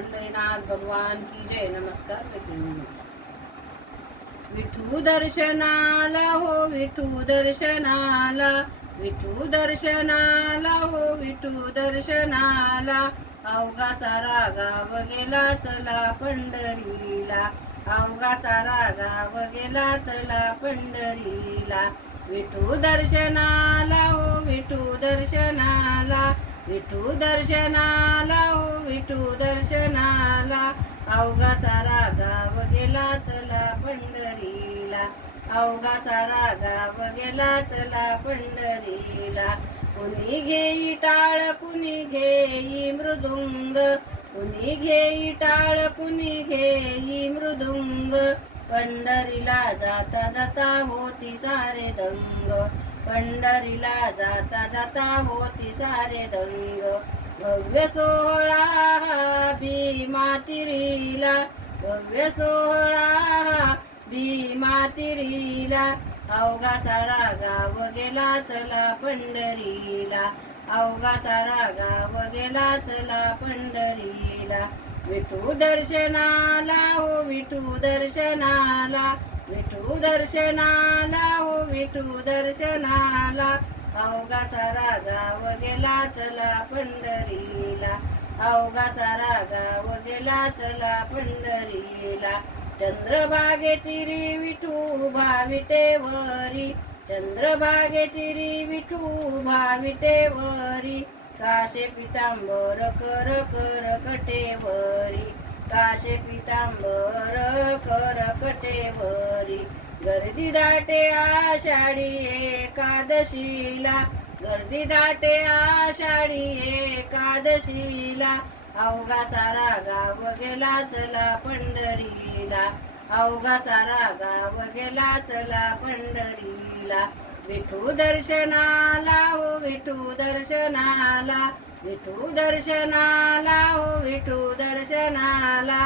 पंढरीनाथ भगवान की जय. नमस्कार मैत्रिणी. विठू दर्शनाला हो विठू दर्शनाला, विठू दर्शनाला हो विठू दर्शनाला, अवघा सारा गाव गेला चला पंढरीला, अवघा सारा गाव गेला चला पंढरीला. विठू दर्शनाला हो विठू दर्शनाला, विठू दर्शनाला हो विठू दर्शनाला, अवघा सारा गाव गेला चला पंढरीला, अवघा सारा गाव गेला चला पंढरीला. कुणी घेई टाळ कुणी घेई मृदुंग, कुणी घेई टाळ कुणी घेई मृदुंग, पंढरीला जाता जाता होती सारे दंग, पंढरीला जाता जाता होती सारे दंग. भव्य सोहळा भीमा तिरीला, भव्य सोहळा भीमा तिरीला, अवघा सारा गाव गेला चला पंढरीला, अवघा सारा गाव गेला चला पंढरीला. विठू दर्शनाला हो विठू दर्शनाला, विठू दर्शनाला हो विठू दर्शनाला, अवघा सारा गाव गेला चला पंढरीला, अवघा सारा गाव गेला चला पंढरीला. चंद्रभागे तिरी विठू भाविटेवरी, चंद्रभागे तिरी विठू भाविटेवरी, काशे पितांबर कर कर कटेवरी, काशे पितांबर कर कटेवरी. गर्दी दाटे आषाढी एकादशीला, गर्दी दाटे आषाढी एकादशीला, अवघा सारा गाव गेला चला पंढरीला, अवघा सारा गाव गेला चला पंढरीला. विठू दर्शनाला हो विठू दर्शनाला, विठू दर्शनाला हो विठू दर्शनाला,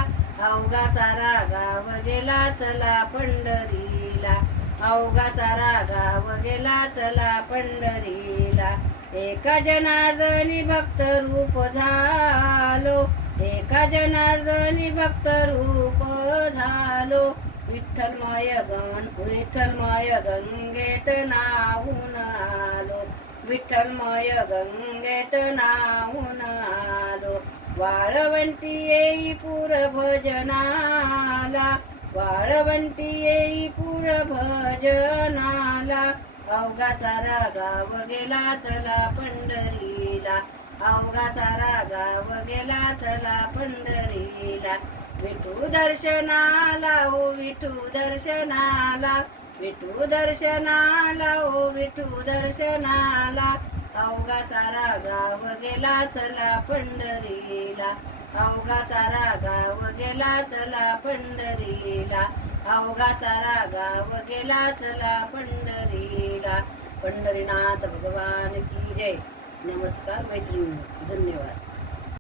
अवघा सारा गाव गेला चला पंढरीला, अवघा सारा गाव गेला चला पंढरीला. एका जनार्दनी भक्त रूप झालो, एका जनार्दनी भक्त रूप झालो, विठ्ठलमय विठ्ठलमय गंगेत नाहून आलो, विठ्ठलमय गंगेत नाहून आलो. वाळवंटी येई पूर भजनाला, वाळवंटी येई पूर भजनाला, अवघा सारा गाव गेला चला पंढरीला, अवघा सारा गाव गेला चला पंढरीला. विठू दर्शनाला हो विठू दर्शनाला, विठू दर्शनाला हो विठू दर्शनाला, अवघा सारा गाव गेला चला पंढरीला, अवघा सारा गाव गेला चला पंढरीला, अवघा सारा गाव गेला चला पंढरीला. पंढरीनाथ भगवान की जय. नमस्कार मैत्रिणी. धन्यवाद.